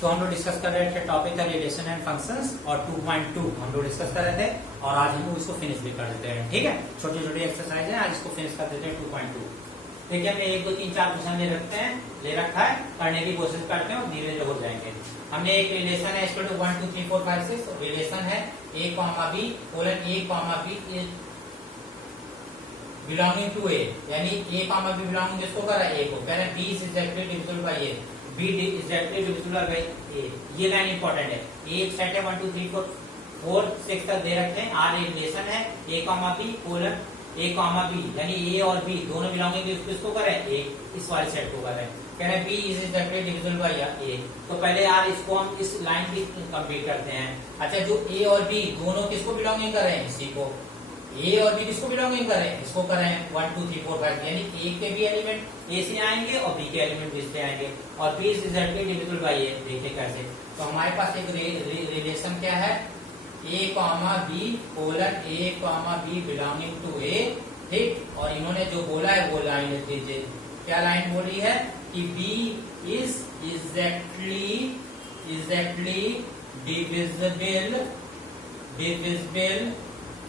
तो हम लोग डिस्कस कर रहे थे टॉपिक है रिलेशन एंड फंक्शंस और 2.2 हम लोग डिस्कस कर रहे थे और आज हम लोग इसको फिनिश भी कर देते हैं। ठीक है, छोटी छोटी एक्सरसाइज है, आज इसको फिनिश कर देते हैं 2.2। देखिए हमने 1 2 3 4 क्वेश्चन ले रखा है, करने की कोशिश करते हैं और धीरे धीरे हो जाएंगे। हमने एक रिलेशन है इक्वल टू 1 2 3 4 5 6 रिलेशन है a comma b colon a comma b belonging to a, यानी a कॉमा b बिलोंगिंग किसको कर रहा है a को, कह रहे हैं b is exactly divisible by a, b is exactly divisible by a। ये लाइन इंपॉर्टेंट है। a एक सेट है 1 2 3 4 6 तक दे रखते हैं। r रिलेशन है a comma b colon a comma b, यानी a और b दोनों बिलोंगिंग किसको कर रहे हैं a, इस वाले सेट को कर रहे हैं। कह रहे हैं b is exactly divisible by a। तो पहले यार इसको हम इस लाइन की कंप्लीट करते हैं। अच्छा, जो a और b दोनों किसको बिलोंगिंग कर रहे हैं, इसी को। a और b किसको बिलोंगिंग कर रहे हैं, इसको कर रहे हैं 1 2 3 4 5, यानी a के भी एलिमेंट a से आएंगे और b के एलिमेंट b से आएंगे और b is exactly divisible by a। देखिए कैसे, तो हमारे पास एक रिलेशन क्या है, a comma b colon a comma b belonging to a। ठीक, और इन्होंने जो बोला है वो लाइन लिख दीजिए। क्या लाइन बोली है कि b is exactly divisible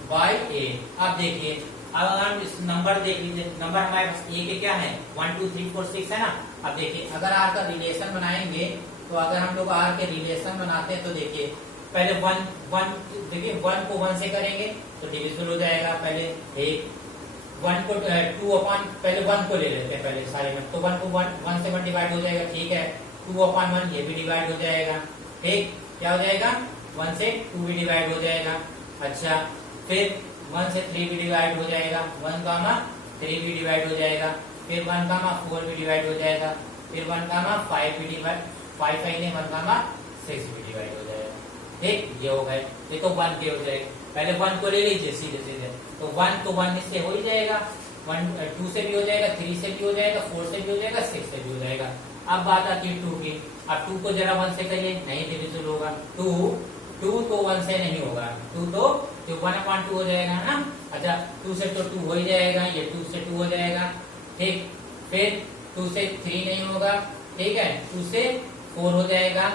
by a। अब देखिए, अब हम इस नंबर देख लीजिए, नंबर हमारे पास a के क्या है 1 2 3 4 6 है ना। अब देखिए अगर r का रिलेशन बनाएंगे तो अगर हम लोग r के रिलेशन बनाते हैं तो देखिए पहले 1 देखिए 1 को 1 से करेंगे तो डिविजिबल हो जाएगा। पहले एक 1 को 2 अपॉन पहले 1 को ले लेते हैं पहले सारे में, तो 1 को 1 से 1 डिवाइड हो जाएगा। ठीक है, 2 अपॉन 1 ये भी डिवाइड हो जाएगा। ठीक, क्या हो जाएगा 1 से 2 भी डिवाइड हो जाएगा। अच्छा, फिर 1 से 3 भी डिवाइड हो जाएगा, 1 कामा 3 भी डिवाइड हो जाएगा, फिर 1 कामा 4 भी डिवाइड हो जाएगा, फिर 1 कामा 5 भी डिवाइड 5 1 कामा 6 भी डिवाइड हो जाएगा। ठीक, ये हो गए, ये तो 1 के हो जाएगा। पहले 1 को ले लीजिए सीधे सीधे, तो 1 तो 1 इससे हो ही जाएगा, 2 से भी हो जाएगा, 3 से भी हो जाएगा, 4 से भी हो जाएगा, 6 से भी हो जाएगा। अब बात आती है 2 की। अब 2 को जरा 1 से करिए, नहीं डिविजिबल होगा। 2 तो 1 से नहीं होगा, 2 तो 1/2 हो जाएगा ना। अच्छा, 2 से तो 2 हो ही जाएगा, ये 2 से 2 हो जाएगा। ठीक, फिर 2 से 3 नहीं होगा। ठीक है, 2 से 4 हो जाएगा,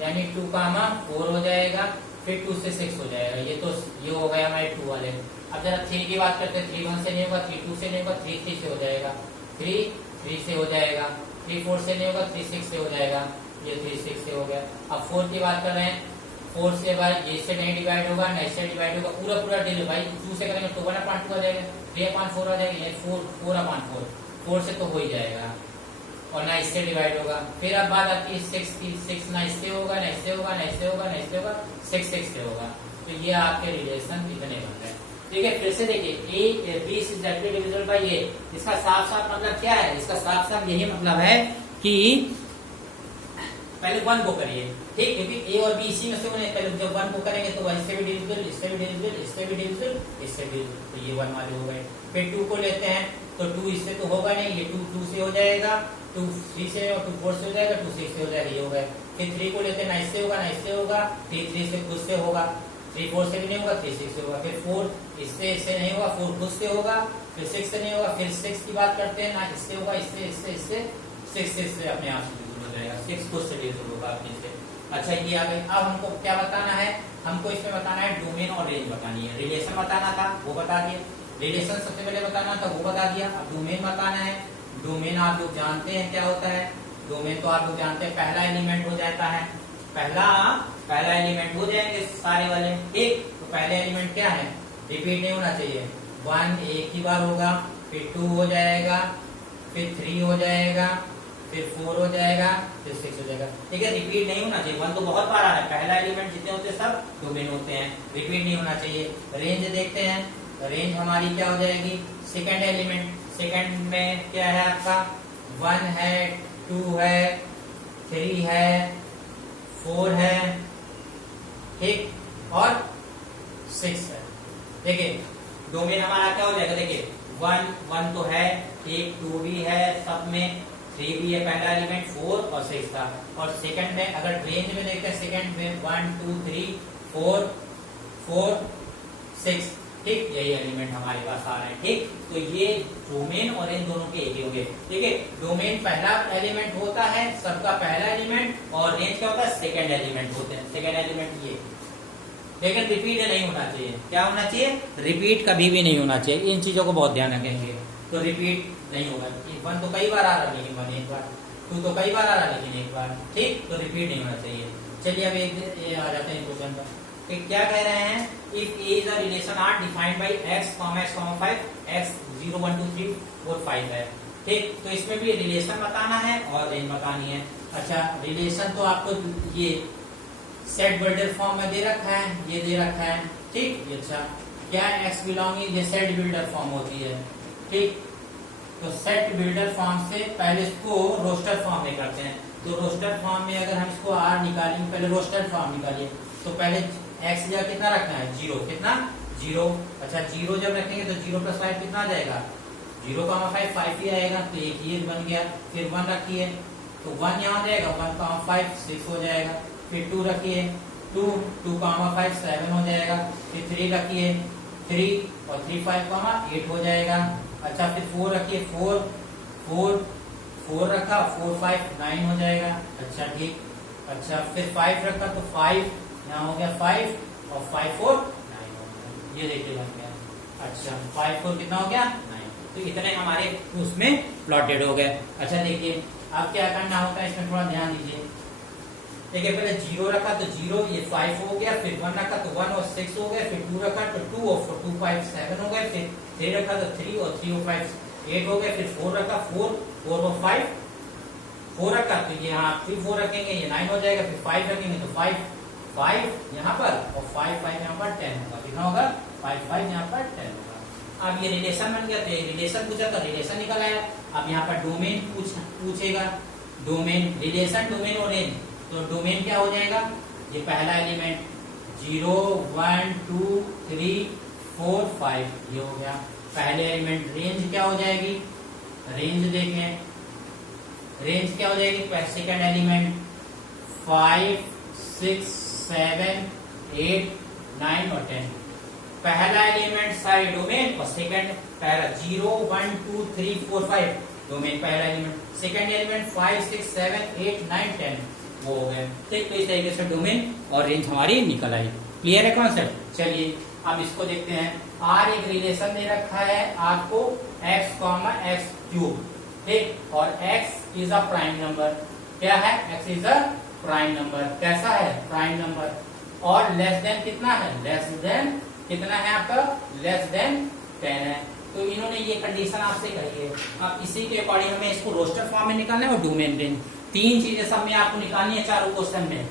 यानी 2 कामा 4 हो जाएगा, फिर 2 से 6 हो जाएगा। ये हो गया हमारे 2 वाले। अब जरा 3 की बात करते हैं, 3 1 से नहीं होगा, 3 2 से नहीं होगा, 3 3 से हो जाएगा, 3 3 से हो जाएगा, 3 4 से नहीं होगा, 3 6 से हो जाएगा, ये 3 6 से हो गया। अब 4 की बात कर रहे हैं, 4 से भाई ये से नहीं डिवाइड होगा, ना इससे डिवाइड होगा, पूरा डिल भाई 2 से करेंगे तो 1/2 आ जाएगा, 3/4 आ जाएगा, ये 4/4 4 से तो हो ही जाएगा और ना इससे डिवाइड होगा। फिर अब बात आती है 6 की, 6 ना इससे होगा, ना इससे होगा, ना इससे होगा, ना इससे होगा, 6 6 से होगा। तो ये आपके रिलेशन इतने बन रहे हैं। ठीक है, फिर से देखिए a b is exactly divisible by a। इसका साफ साफ मतलब क्या है, इसका साफ साफ यही मतलब है कि पहले 1 को करिए। ठीक, क्योंकि a और b इसी में से बने, पहले जब 1 को करेंगे तो इससे भी डिविजिबल, इससे भी डिविजिबल, इससे भी डिविजिबल, इससे भी, तो ये 1 वाले हो गए। फिर 2 को लेते हैं तो 2 इससे तो होगा नहीं, ये 2 से हो जाएगा, 2 3 से और 2 4 से हो जाएगा, 2 6 से हो जाएगा, ये हो गए। फिर 3 को लेते हैं, ना इससे होगा, ना इससे होगा, 3 से खुद से होगा, 3 4 से भी नहीं होगा, 3 6 से होगा। फिर 4 इससे नहीं होगा, 4 खुद से होगा, फिर 6 से नहीं होगा, फिर 6 की बात करते हैं, ना इससे होगा, इससे 6 से अपने आप से हो जाएगा, 6 खुद से डिविजिबल होगा अपने से। अच्छा, ये आ गई। अब हमको क्या बताना है, हमको इसमें बताना है डोमेन और रेंज बतानी है। रिलेशन बताना था वो बता दिया, रिलेशन सबसे पहले बताना था वो बता दिया। अब डोमेन बताना है। डोमेन आप लोग जानते हैं क्या होता है, डोमेन तो आप लोग जानते हैं पहला एलिमेंट हो जाता है, पहला एलिमेंट हो जाएंगे सारे वाले। ठीक, तो पहले एलिमेंट क्या है, रिपीट नहीं होना चाहिए, 1 एक ही बार होगा, फिर 2 हो जाएगा, फिर 3 हो जाएगा, फिर 4 हो जाएगा, फिर 6 हो जाएगा। ठीक है, रिपीट नहीं होना चाहिए। 1 तो बहुत बार आ रहा है, पहला एलिमेंट जितने होते हैं सब डोमेन होते हैं, रिपीट नहीं होना चाहिए। रेंज देखते हैं, रेंज हमारी क्या हो जाएगी, सेकंड एलिमेंट। सेकंड में क्या है आपका, 1 है, 2 है, 3 है, 4 है, ठीक, और 6 है। देखिए डोमेन हमारा क्या हो जाएगा, देखिए 1 तो है, 1 2 भी है, सब में 3 भी है, पहला एलिमेंट 4 और 6 था। और सेकंड में अगर रेंज में देखते हैं, सेकंड में 1 2 3 4 4 6। ठीक, यही एलिमेंट हमारे पास आ रहे हैं। ठीक, तो ये डोमेन और रेंज दोनों के एक ही हो गए। ठीक है, डोमेन पहला एलिमेंट होता है, सबका पहला एलिमेंट, और रेंज क्या होता है, सेकंड एलिमेंट होते हैं। सेकंड एलिमेंट ये, लेकिन रिपीट नहीं होना चाहिए। क्या होना चाहिए, रिपीट कभी भी नहीं होना चाहिए। इन चीजों को बहुत ध्यान रखेंगे, तो रिपीट नहीं होगा। 1 तो कई बार आ रहा, लेकिन 1 एक बार, 2 तो कई बार आ रहा, लेकिन एक बार। ठीक, तो रिपीट नहीं होना चाहिए। चलिए अब ये आ जाते हैं क्वेश्चन पर। क्या कह रहे हैं, if A is a relation R defined by x, x, 5, x 0 1 2 3 4 5 है। ठीक, तो इसमें भी रिलेशन बताना है और रेंज बतानी है। अच्छा, रिलेशन तो आपको ये सेट बिल्डर फॉर्म में दे रखा है, ये दे रखा है। ठीक, अच्छा क्या x बिलोंगिंग, ये सेट बिल्डर फॉर्म होती है। ठीक, तो सेट बिल्डर फॉर्म से पहले इसको रोस्टर फॉर्म में करते हैं। तो रोस्टर फॉर्म में अगर हम इसको r निकालेंगे, पहले रोस्टर फॉर्म निकालिए, तो पहले x या कितना रखना है, 0, कितना 0। अच्छा 0 जब रखेंगे तो 0 + 5 कितना आ जाएगा, 0, 5 5 ही आएगा, तो एक ये बन गया। फिर 1 रखिए तो 1 यहाँ जाएगा, 1, 5 6 हो जाएगा। फिर 2 रखिए, 2, 5 7 हो जाएगा। फिर 3 रखिए, 3 और 3 5, 8 हो जाएगा। अच्छा फिर 4 रखिए, 4 रखा, 4 5 9 हो जाएगा। अच्छा ठीक, अच्छा फिर 5 रखा तो 5 यहाँ हो गया 5 और 5 4 9 हो गया। ये देखिए बन गया। अच्छा 5 4 कितना हो गया, 9। तो इतने हमारे उसमें प्लॉटेड हो गए। अच्छा देखिए अब क्या करना होता है, इसमें थोड़ा ध्यान दीजिए। देखिए पहले 0 रखा तो 0, ये 5 हो गया। फिर 1 रखा तो 1 और 6 हो गया। फिर 2 रखा तो 2 और 4 2 5 7 हो गए। फिर 3 रखा तो 3 और 3 और 5 8 हो गए। फिर 4 रखा, 4 और 5 4 रखा तो ये यहाँ फिर 4 रखेंगे, ये 9 हो जाएगा। फिर 5 रखेंगे तो 5 यहाँ पर और 5 यहाँ पर 10 होगा। कितना होगा, 5 यहाँ पर 10 होगा। अब ये रिलेशन बन गया, तो ये रिलेशन पूछा था, रिलेशन निकल आया। अब यहाँ पर डोमेन पूछेगा, डोमेन, रिलेशन, डोमेन और रेंज। तो डोमेन क्या हो जाएगा, ये पहला एलिमेंट 0 1 2 3 4 5 ये हो गया पहले एलिमेंट। रेंज क्या हो जाएगी, रेंज देखें, रेंज क्या हो जाएगी, सेकंड एलिमेंट 5 6 7 8 9 और 10। पहला एलिमेंट सारे डोमेन और सेकंड पहला 0 1 2 3 4 5 डोमेन पहला एलिमेंट, सेकंड एलिमेंट 5 6 7 8 9 10 वो हो गए। ठीक, तो इस तरीके से डोमेन और रेंज हमारी निकल आई। क्लियर है कॉन्सेप्ट। चलिए अब इसको देखते हैं। R एक रिलेशन दे रखा है आपको x, x3। ठीक, और x is a prime number. क्या है, x is a prime number. कैसा है, प्राइम नंबर। और लेस देन कितना है, लेस देन कितना है आपका, लेस देन 10 है। तो इन्होंने ये कंडीशन आपसे कही है। अब इसी के अकॉर्डिंग हमें इसको रोस्टर फॉर्म में निकालना है और डोमेन रेंज। 3 चीजें सब में आपको निकालनी है चारों क्वेश्चन में।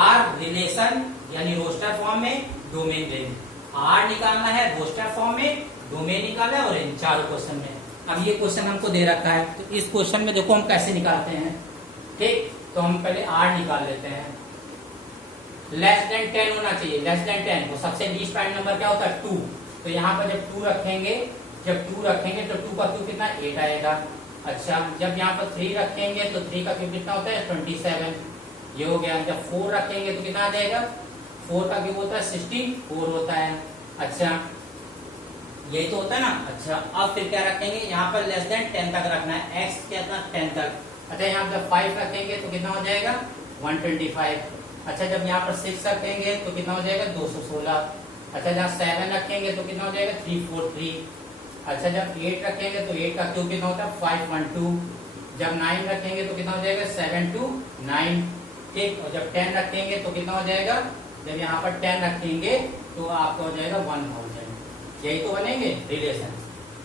आर रिलेशन यानी रोस्टर फॉर्म में, डोमेन रेंज। आर निकालना है रोस्टर फॉर्म में, डोमेन निकालना है और रेंज, चारों क्वेश्चन में। अब ये क्वेश्चन हमको दे रखा है, तो इस क्वेश्चन में देखो हम कैसे निकालते हैं। ठीक, तो हम पहले आर निकाल लेते हैं। लेस देन 10 होना चाहिए, लेस देन 10। तो सबसे लीस्ट प्राइम नंबर क्या होता है, 2। तो यहाँ पर जब 2 रखेंगे, तो 2 का क्यूब कितना, 8 आएगा। अच्छा जब यहाँ पर 3 रखेंगे तो 3 का क्यूब कितना होता है, 27 ये हो गया। जब 4 रखेंगे तो कितना आ जाएगा, 4 का क्यूब होता है 64 होता है। अच्छा यही तो होता है ना। अच्छा अब फिर क्या रखेंगे, यहाँ पर लेस देन 10 तक रखना है, x क्या था 10 तक। अच्छा यहाँ जब 5 रखेंगे तो कितना हो जाएगा, 125। अच्छा जब यहाँ पर 6 रखेंगे तो कितना हो जाएगा, 216। अच्छा जहाँ 7 रखेंगे तो कितना हो जाएगा, 343। अच्छा जब 8 रखेंगे तो 8 का क्यूब कितना होता है, 512। जब 9 रखेंगे तो कितना हो जाएगा, 729। ठीक, और जब 10 रखेंगे तो कितना हो जाएगा, जब यहाँ पर 10 रखेंगे तो आपका हो जाएगा 1000। यही तो बनेंगे रिलेशन।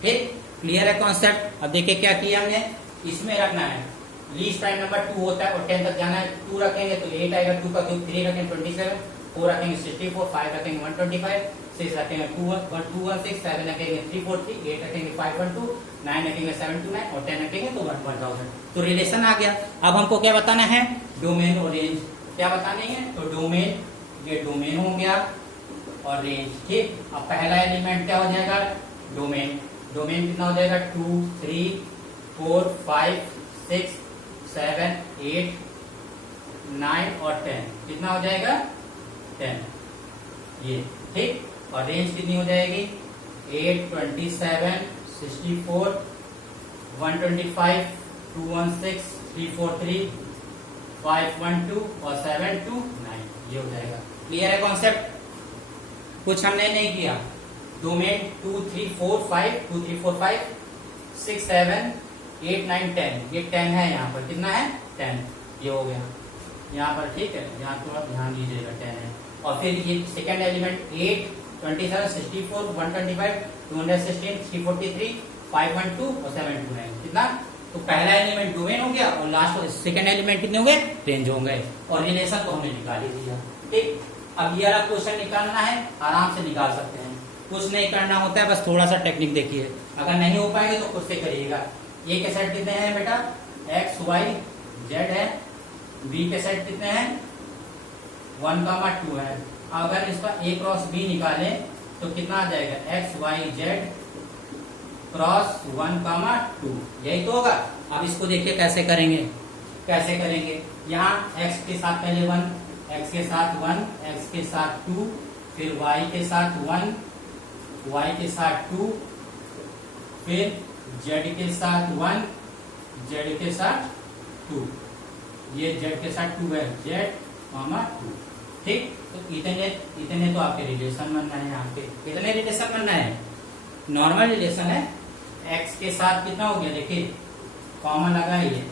ठीक, क्लियर है कॉन्सेप्ट। अब देखिए क्या किया हमने, इसमें रखना है लीस्ट प्राइम नंबर 2 होता है और 10 तक जाना है। 2 रखेंगे तो 8 आएगा, 2 का क्यूब 3 रखेंगे 27, 4 रखेंगे 64, 5 रखेंगे 125, 6 रखेंगे 216, 7 रखेंगे 343, 8 रखेंगे 512, 9 रखेंगे 729 और 10 रखेंगे तो 1000। तो रिलेशन आ गया। अब हमको क्या बताना है, डोमेन और रेंज। क्या बताने हैं, तो डोमेन, ये डोमेन हो गया और रेंज। ठीक, अब पहला एलिमेंट क्या हो जाएगा, डोमेन। डोमेन कितना हो जाएगा, 2 3 4 5 6 7 8 9 और 10 कितना हो जाएगा, 10 ये। ठीक, और रेंज कितनी हो जाएगी 8, 27, 64, 125, 216, 343, 512 और 729 ये हो जाएगा। क्लियर है कॉन्सेप्ट? कुछ हमने नहीं किया। डोमेन 2, 3, 4, 5, 2, 3, 4, 5, 6, 7, 8, 9, 10 ये 10 है। यहाँ पर कितना है 10 ये हो गया यहाँ पर। ठीक है, यहाँ थोड़ा ध्यान दीजिएगा 10 है। और फिर ये सेकेंड एलिमेंट 8, 27, 64, 125, 216, 343, 512 और 729 कितना? तो पहला एलिमेंट डोमेन हो गया और लास्ट सेकेंड एलिमेंट कितने हो गए? रेंज हो गए। और रिलेशन तो हमने निकाल ही दिया। ठीक, अब ये वाला क्वेश्चन निकालना है, आराम से निकाल सकते हैं। कुछ नहीं करना होता है, बस थोड़ा सा टेक्निक देखिए। अगर नहीं हो पाएगा तो खुद से करिएगा। ए के सेट कितने हैं बेटा? एक्स, वाई, जेड है। बी के सेट कितने हैं? 1, 2 है। अगर इसका ए क्रॉस बी निकालें तो कितना आ जाएगा? एक्स, वाई, जेड क्रॉस 1, 2 यही तो होगा। अब इसको देखिए कैसे करेंगे। कैसे करेंगे? यहाँ एक्स के साथ पहले 1, एक्स के साथ 1, एक्स के साथ 2, फिर वाई के साथ 1, वाई के साथ 2, फिर जेड के साथ 1, जेड के साथ 2, ये जेड के साथ 2 है, जेड, 2। ठीक, तो इतने तो आपके रिलेशन बनना है। यहाँ पे कितने रिलेशन बनना है? नॉर्मल रिलेशन है। एक्स के साथ कितना हो गया? देखिए कॉमन लगाइए।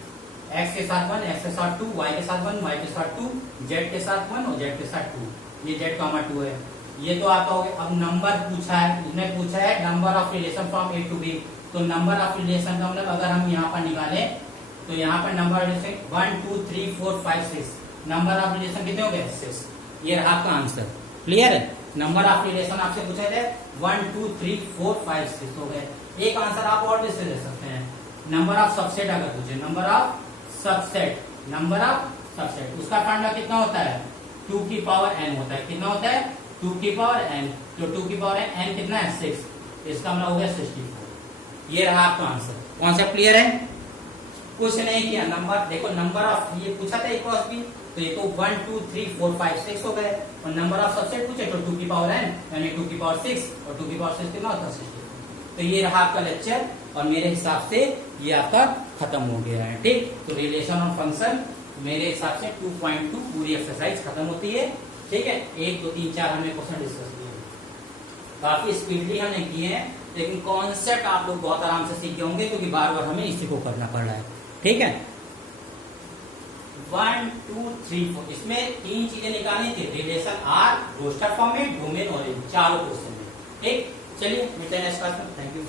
एक्स के साथ 1, एक्स के साथ 2, वाई के साथ 1, वाई के साथ 2, जेड के साथ 1 और जेड के साथ 2, ये जेड, 2 है। ये तो आपका हो गया। अब नंबर पूछा है, इसने पूछा है number of relation from A to B. तो नंबर ऑफ रिलेशन का मतलब अगर हम यहाँ पर निकालें तो यहाँ पर number relation 1, 2, 3, 4, 5, 6 number of relation कितने हो गए? 6। ये रहा आपका आंसर। क्लियर है? नंबर ऑफ रिलेशन आपसे पूछे थे 1, 2, 3, 4, 5, 6 हो गए। एक आंसर आप और भी दे सकते हैं। नंबर ऑफ सबसेट अगर पूछे, number of subset, number of subset उसका फार्मूला कितना होता है? 2 की पावर n होता है। कितना होता है? 2 की पावर n। तो 2 की पावर n कितना है? 6। इसका मतलब हो गया 64। ये रहा आपका आंसर। कॉन्सेप्ट क्लियर है? कुछ नहीं किया। नंबर देखो, नंबर ऑफ ये पूछा था ए क्रॉस बी, तो ये तो 1, 2, 3, 4, 5, 6 हो गए। और नंबर ऑफ सबसेट पूछे तो 2 की पावर n यानी 2 की पावर 6 और 2 की पावर 6 कितना होता है? 64। तो ये रहा आपका लेक्चर और मेरे हिसाब से ये आपका खत्म हो गया है। ठीक, तो रिलेशन ऑफ फंक्शन मेरे हिसाब से 2.2 पूरी एक्सरसाइज खत्म होती है। ठीक है, 1, 2, 3, 4 हमने क्वेश्चन डिस्कस किए। काफी स्पीडली हमने किए हैं, लेकिन कॉन्सेप्ट आप लोग बहुत आराम से सीखे होंगे क्योंकि बार बार हमें इसी को करना पड़ रहा है। ठीक है, 1, 2, 3, 4 इसमें 3 चीजें निकालनी थी। Relation R, roster format, domain और चारों क्वेश्चन में। ठीक, चलिए मिलते हैं नेक्स्ट क्लास में। Thank you.